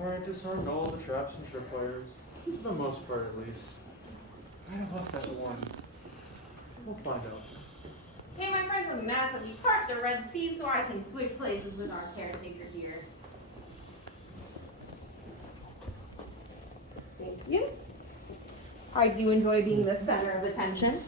Alright, disarmed all the traps and tripwires. For the most part, at least. I have left that one. We'll find out. Hey, my friend from NASA, we parked the Red Sea so I can switch places with our caretaker here. Thank you. I do enjoy being the center of attention.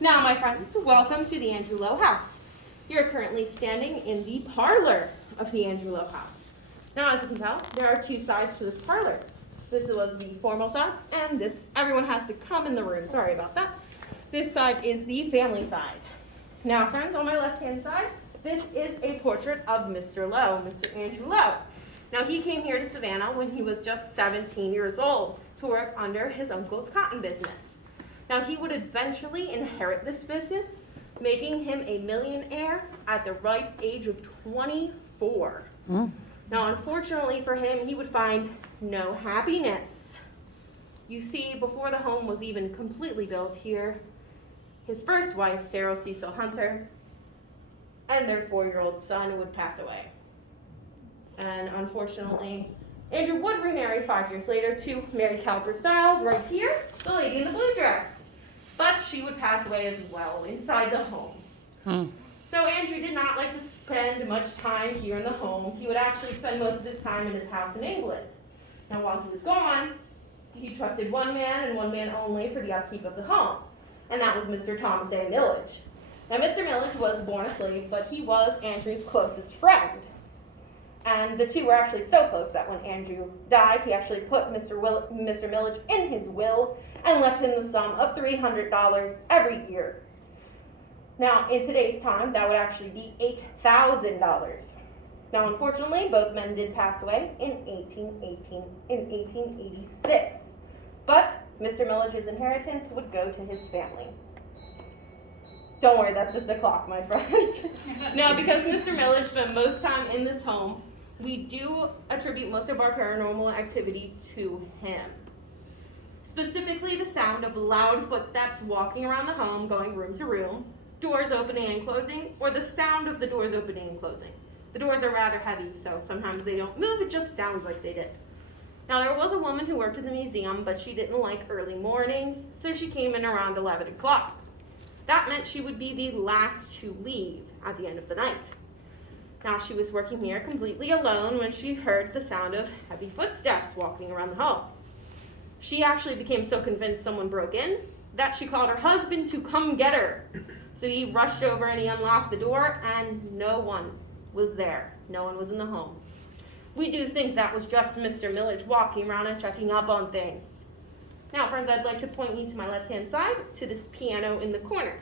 Now, my friends, welcome to the Andrew Lowe house. You're currently standing in the parlor of the Andrew Lowe house. Now, as you can tell, there are two sides to this parlor. This was the formal side, and this, everyone has to come in the room. Sorry about that. This side is the family side. Now, friends, on my left-hand side, this is a portrait of Mr. Lowe, Mr. Andrew Lowe. Now, he came here to Savannah when he was just 17 years old to work under his uncle's cotton business. Now, he would eventually inherit this business, making him a millionaire at the ripe age of 24. Now, unfortunately for him, he would find no happiness. You see, before the home was even completely built here, his first wife, Sarah Cecil Hunter, and their 4-year-old son would pass away. And unfortunately, Andrew would remarry 5 years later to Mary Caliper Stiles, right here, the lady in the blue dress. But she would pass away as well inside the home. So Andrew did not like to spend much time here in the home. He would actually spend most of his time in his house in England. Now, while he was gone, he trusted one man and one man only for the upkeep of the home, and that was Mr. Thomas A. Millage. Now, Mr. Millage was born a slave, but he was Andrew's closest friend. And the two were actually so close that when Andrew died, he actually put Mr. Millage in his will and left him the sum of $300 every year. Now, in today's time, that would actually be $8,000. Now, unfortunately, both men did pass away in 1886. But Mr. Millage's inheritance would go to his family. Don't worry, that's just a clock, my friends. Now, because Mr. Millage spent most time in this home, we do attribute most of our paranormal activity to him. Specifically, the sound of loud footsteps walking around the home, going room to room, doors opening and closing, or the sound of the doors opening and closing. The doors are rather heavy, so sometimes they don't move, it just sounds like they did. Now, there was a woman who worked in the museum, but she didn't like early mornings, so she came in around 11 o'clock. That meant she would be the last to leave at the end of the night. Now, she was working here completely alone when she heard the sound of heavy footsteps walking around the home. She actually became so convinced someone broke in that she called her husband to come get her. So he rushed over and he unlocked the door, and no one was there. No one was in the home. We do think that was just Mr. Millage walking around and checking up on things. Now, friends, I'd like to point you to my left-hand side to this piano in the corner.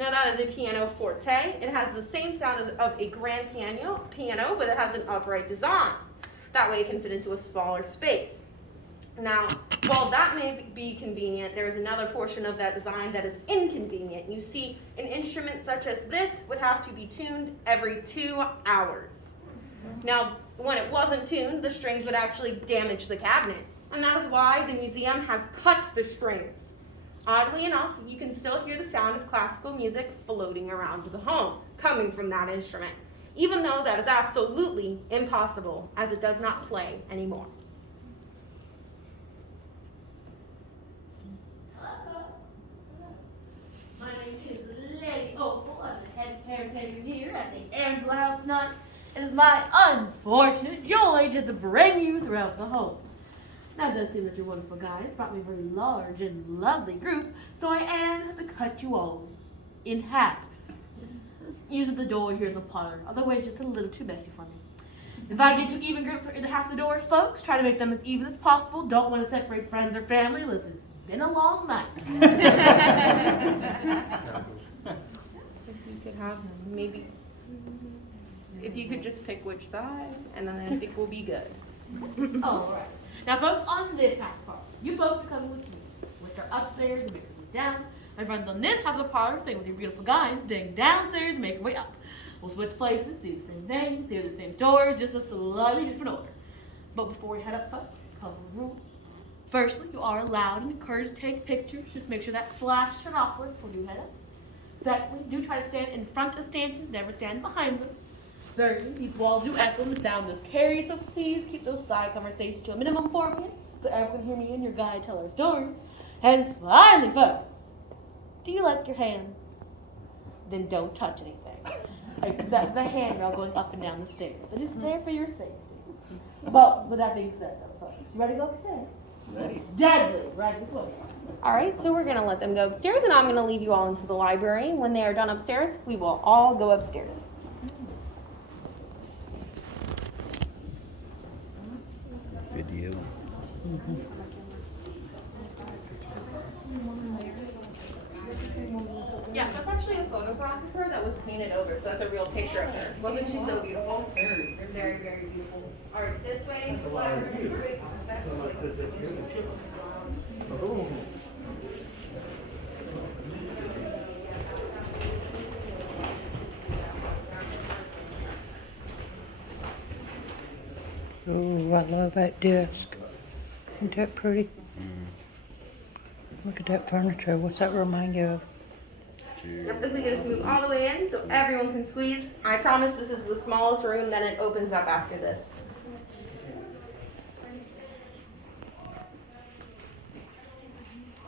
Now, that is a piano forte. It has the same sound of a grand piano, but it has an upright design. That way it can fit into a smaller space. Now, while that may be convenient, there is another portion of that design that is inconvenient. You see, an instrument such as this would have to be tuned every 2 hours. Now, when it wasn't tuned, the strings would actually damage the cabinet. And that is why the museum has cut the strings. Oddly enough, you can still hear the sound of classical music floating around the home, coming from that instrument, even though that is absolutely impossible, as it does not play anymore. My name is Lady Opal. I'm the head caretaker here at the Andrew House tonight. It is my unfortunate joy to bring you throughout the home. Now, it does seem that your wonderful guys brought me a very large and lovely group, so I am to cut you all in half. Using the door here in the parlor, although it's just a little too messy for me. If I get 2 even groups or either half the doors, folks, try to make them as even as possible. Don't want to separate friends or family. Listen, it's been a long night. If you could have maybe, if you could just pick which side, and then I think we'll be good. All right. Now, folks, on this half part, you folks are coming with me. We'll start upstairs and make our way down. My friends on this half of the parlor, staying with your beautiful guys, staying downstairs and making our way up. We'll switch places, see the same things, see the same stores, just a slightly different order. But before we head up, folks, a couple of rules. Firstly, you are allowed and encouraged to take pictures. Just make sure that flash shut off before you head up. Secondly, do try to stand in front of stanchions, never stand behind them. Thirdly, these walls do echo and the sound does carry, so please keep those side conversations to a minimum for me, so everyone can hear me and your guide tell our stories. And finally, folks, do you like your hands? Then don't touch anything, except the handrail going up and down the stairs. It is there for your safety. But with that being said, though, folks, you ready to go upstairs? Ready. Deadly, ready to go. All right, so we're going to let them go upstairs, and I'm going to leave you all into the library. When they are done upstairs, we will all go upstairs. Video. Yes, that's actually a photograph of her that was painted over, so that's a real picture of her. Wasn't she so beautiful? Very. Very, very beautiful. All right, this way. That's a lot of views. So much that they do. Oh. Oh, I love that desk. Isn't that pretty? Look at that furniture. What's that remind you of? Yep, if we could just move all the way in so everyone can squeeze. I promise this is the smallest room, then it opens up after this.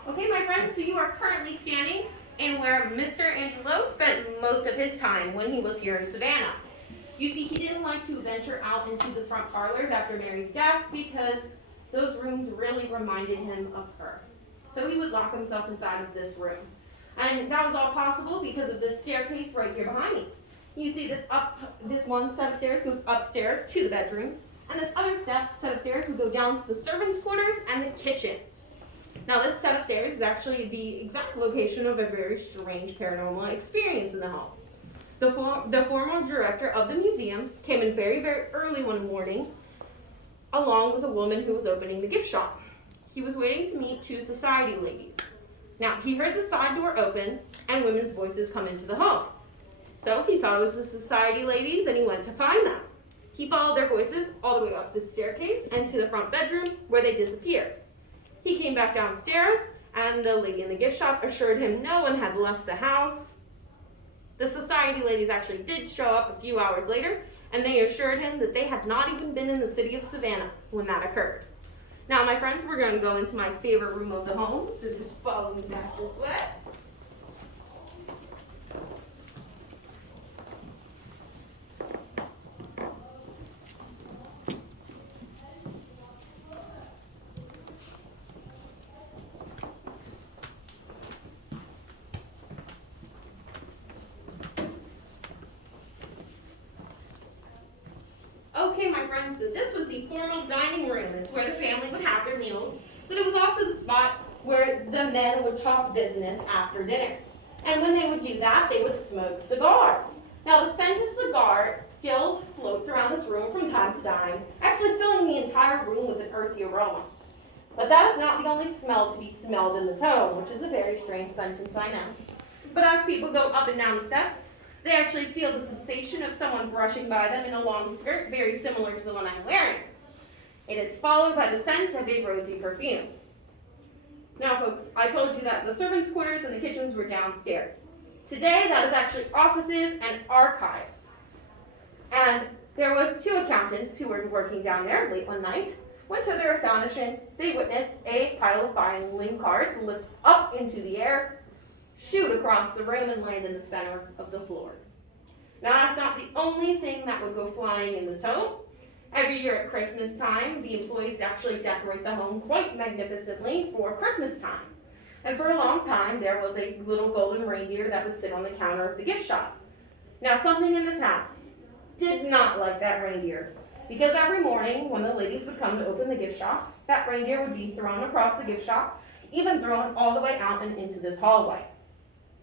Okay, my friends, so you are currently standing in where Mr. Andrew Lowe spent most of his time when he was here in Savannah. You see, he didn't like to venture out into the front parlors after Mary's death because those rooms really reminded him of her. So he would lock himself inside of this room. And that was all possible because of this staircase right here behind me. You see this one set of stairs goes upstairs to the bedrooms, and this other set of stairs would go down to the servants' quarters and the kitchens. Now this set of stairs is actually the exact location of a very strange paranormal experience in the home. The former director of the museum came in very, very early one morning, along with a woman who was opening the gift shop. He was waiting to meet two society ladies. Now, he heard the side door open and women's voices come into the home. So he thought it was the society ladies and he went to find them. He followed their voices all the way up the staircase and to the front bedroom where they disappeared. He came back downstairs and the lady in the gift shop assured him no one had left the house. The society ladies actually did show up a few hours later and they assured him that they had not even been in the city of Savannah when that occurred. Now, my friends, we're going to go into my favorite room of the home, so just follow me back this way. Okay, my friends, so this was the formal dining room. It's where the family would have their meals, but it was also the spot where the men would talk business after dinner. And when they would do that, they would smoke cigars. Now, the scent of cigars still floats around this room from time to time, actually filling the entire room with an earthy aroma. But that is not the only smell to be smelled in this home, which is a very strange sentence, I know. But as people go up and down the steps, they actually feel the sensation of someone brushing by them in a long skirt, very similar to the one I'm wearing. It is followed by the scent of a rosy perfume. Now, folks, I told you that the servants' quarters and the kitchens were downstairs. Today, that is actually offices and archives. And there was two accountants who were working down there late one night, when to their astonishment, they witnessed a pile of filing cards lift up into the air, shoot across the room, and land in the center of the floor. Now, that's not the only thing that would go flying in this home. Every year at Christmas time, the employees actually decorate the home quite magnificently for Christmas time. And for a long time, there was a little golden reindeer that would sit on the counter of the gift shop. Now, something in this house did not like that reindeer, because every morning when the ladies would come to open the gift shop, that reindeer would be thrown across the gift shop, even thrown all the way out and into this hallway.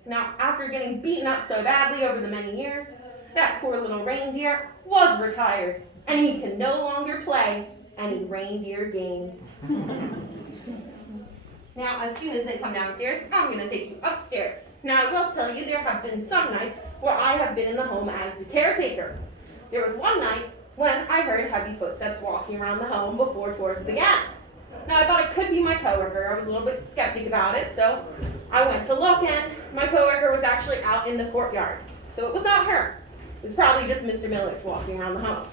Now, after getting beaten up so badly over the many years, that poor little reindeer was retired, and he can no longer play any reindeer games. Now, as soon as they come downstairs, I'm going to take you upstairs. Now, I will tell you there have been some nights where I have been in the home as the caretaker. There was one night when I heard heavy footsteps walking around the home before tours began. Now, I thought it could be my coworker. I was a little bit skeptic about it, so I went to look, and my coworker was actually out in the courtyard. So it was not her. It was probably just Mr. Millage walking around the home.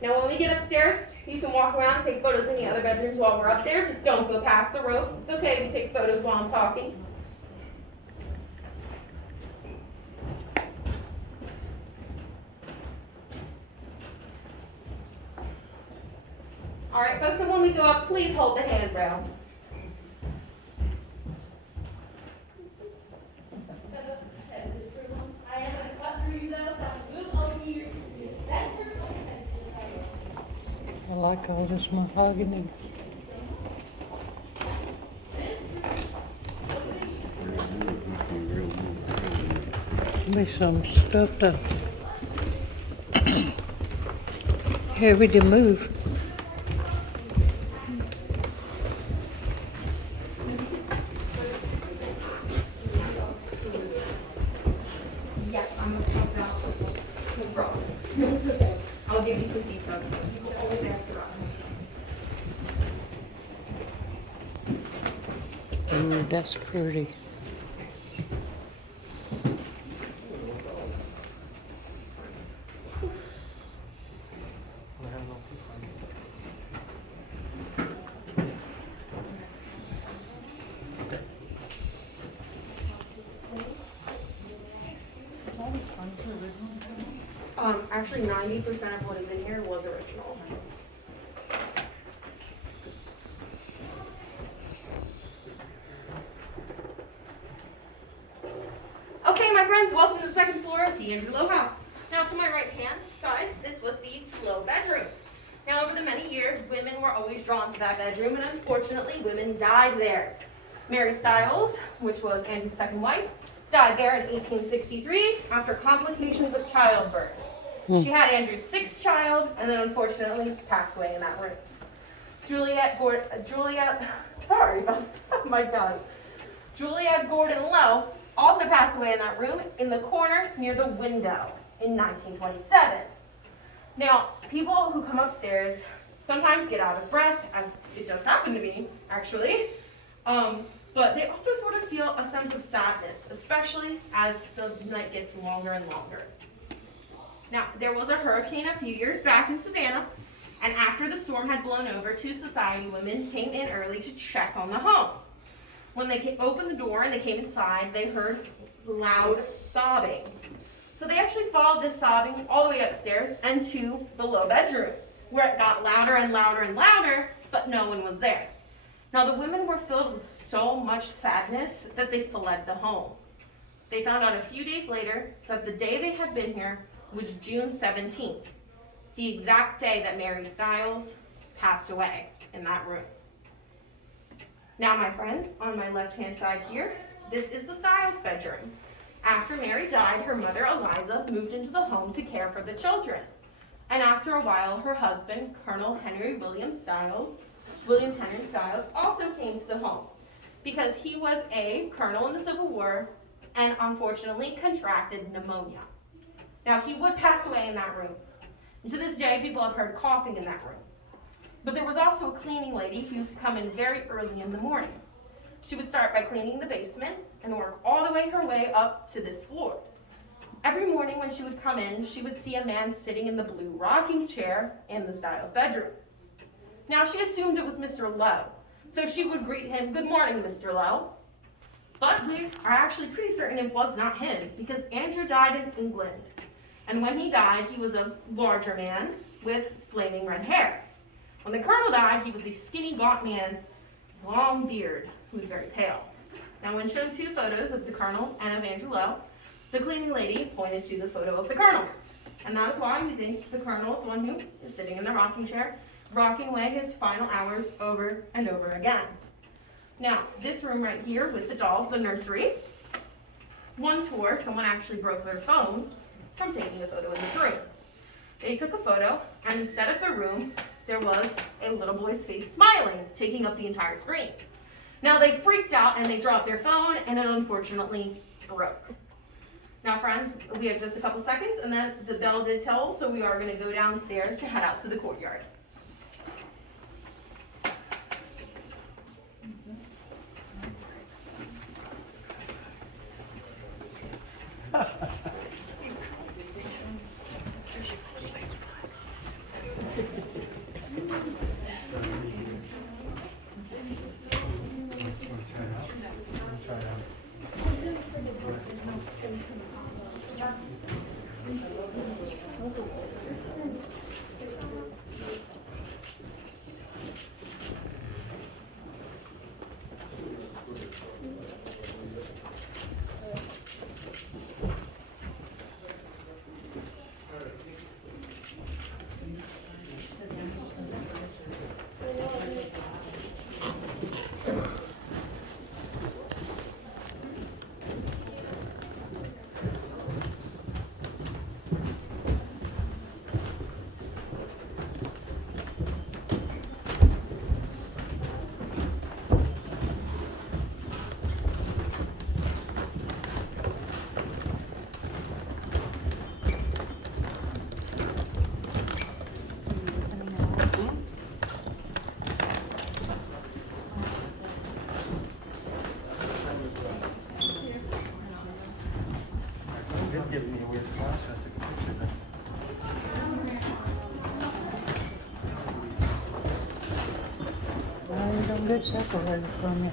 Now when we get upstairs, you can walk around and take photos in the other bedrooms while we're up there. Just don't go past the ropes. It's okay if you take photos while I'm talking. All right, folks, and when we go up, please hold the handrail. I am going to cut through you though, so I'll move over here. I like all this mahogany. Be some stuff to heavy to move. Yes, I'm going to talk about the bras. I'll give you some details. People always ask about them. Ooh, that's pretty. Actually, 90% of what is in here was original. Okay, my friends, welcome to the second floor of the Andrew Lowe house. Now, to my right-hand side, this was the Lowe bedroom. Now, over the many years, women were always drawn to that bedroom, and unfortunately, women died there. Mary Stiles, which was Andrew's second wife, died there in 1863 after complications of childbirth. She had Andrew's sixth child, and then unfortunately passed away in that room. Juliet Gordon Lowe also passed away in that room in the corner near the window in 1927. Now, people who come upstairs sometimes get out of breath, as it just happened to me, actually. But they also sort of feel a sense of sadness, especially as the night gets longer and longer. Now, there was a hurricane a few years back in Savannah, and after the storm had blown over, two society women came in early to check on the home. When they opened the door and they came inside, they heard loud sobbing. So they actually followed this sobbing all the way upstairs and to the Lowe bedroom, where it got louder and louder and louder, but no one was there. Now, the women were filled with so much sadness that they fled the home. They found out a few days later that the day they had been here was June 17th, the exact day that Mary Stiles passed away in that room. Now, my friends, on my left-hand side here, this is the Stiles bedroom. After Mary died, her mother, Eliza, moved into the home to care for the children. And after a while, her husband, Colonel William Henry Stiles, also came to the home because he was a colonel in the Civil War and unfortunately contracted pneumonia. Now, he would pass away in that room. And to this day, people have heard coughing in that room. But there was also a cleaning lady who used to come in very early in the morning. She would start by cleaning the basement and work all the way her way up to this floor. Every morning when she would come in, she would see a man sitting in the blue rocking chair in the Stiles bedroom. Now, she assumed it was Mr. Lowe, so she would greet him, "Good morning, Mr. Lowe." But we are actually pretty certain it was not him, because Andrew died in England. And when he died, he was a larger man with flaming red hair. When the colonel died, he was a skinny, gaunt man, long beard, who was very pale. Now, when shown two photos of the colonel and of Andrew Lowe, the cleaning lady pointed to the photo of the colonel. And that is why we think the colonel is the one who is sitting in the rocking chair, rocking away his final hours over and over again. Now, this room right here with the dolls, the nursery. One tour, someone actually broke their phone from taking a photo in this room. They took a photo, and instead of the room, there was a little boy's face smiling, taking up the entire screen. Now, they freaked out and they dropped their phone, and it unfortunately broke. Now, friends, we have just a couple seconds, and then the bell did toll, so we are going to go downstairs to head out to the courtyard. Did give me a weird flash. I took a picture of it. Well, you don't get separated from you.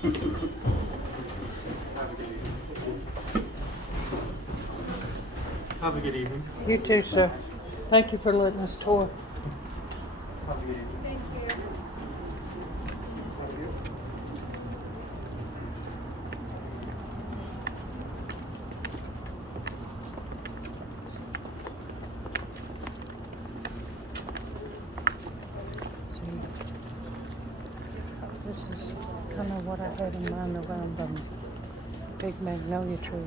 Have a good evening. You too, sir. Thank you for letting us tour. Have a good evening. See, this is kind of what I had in mind around the big magnolia trees.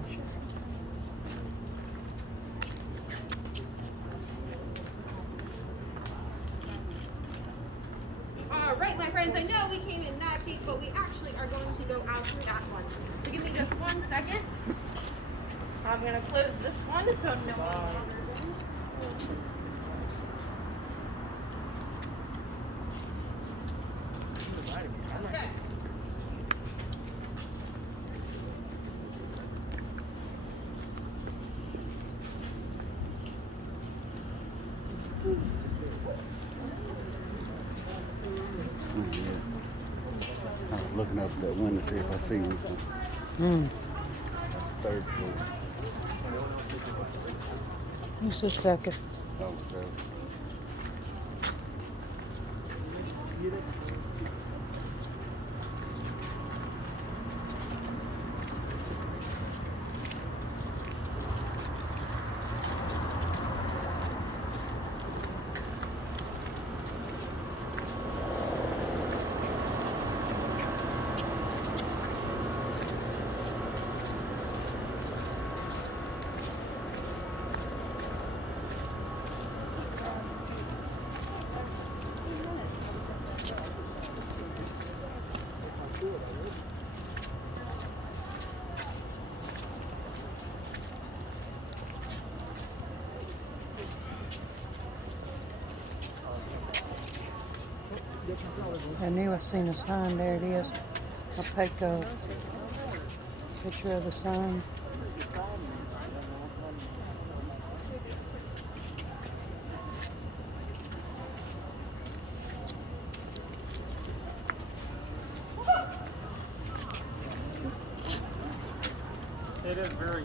All right, my friends, I know we came in that gate, but we actually are going to go out through that one. So give me just 1 second. I'm going to close this one so no one wanders in. Okay. I was looking up that window to see if I see anything. Third floor. Just a second. Okay. I knew I seen a sign. There it is. I'll take a picture of the sign. It is very.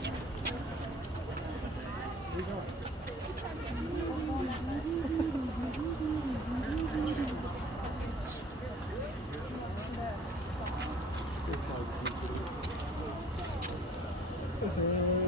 Is there any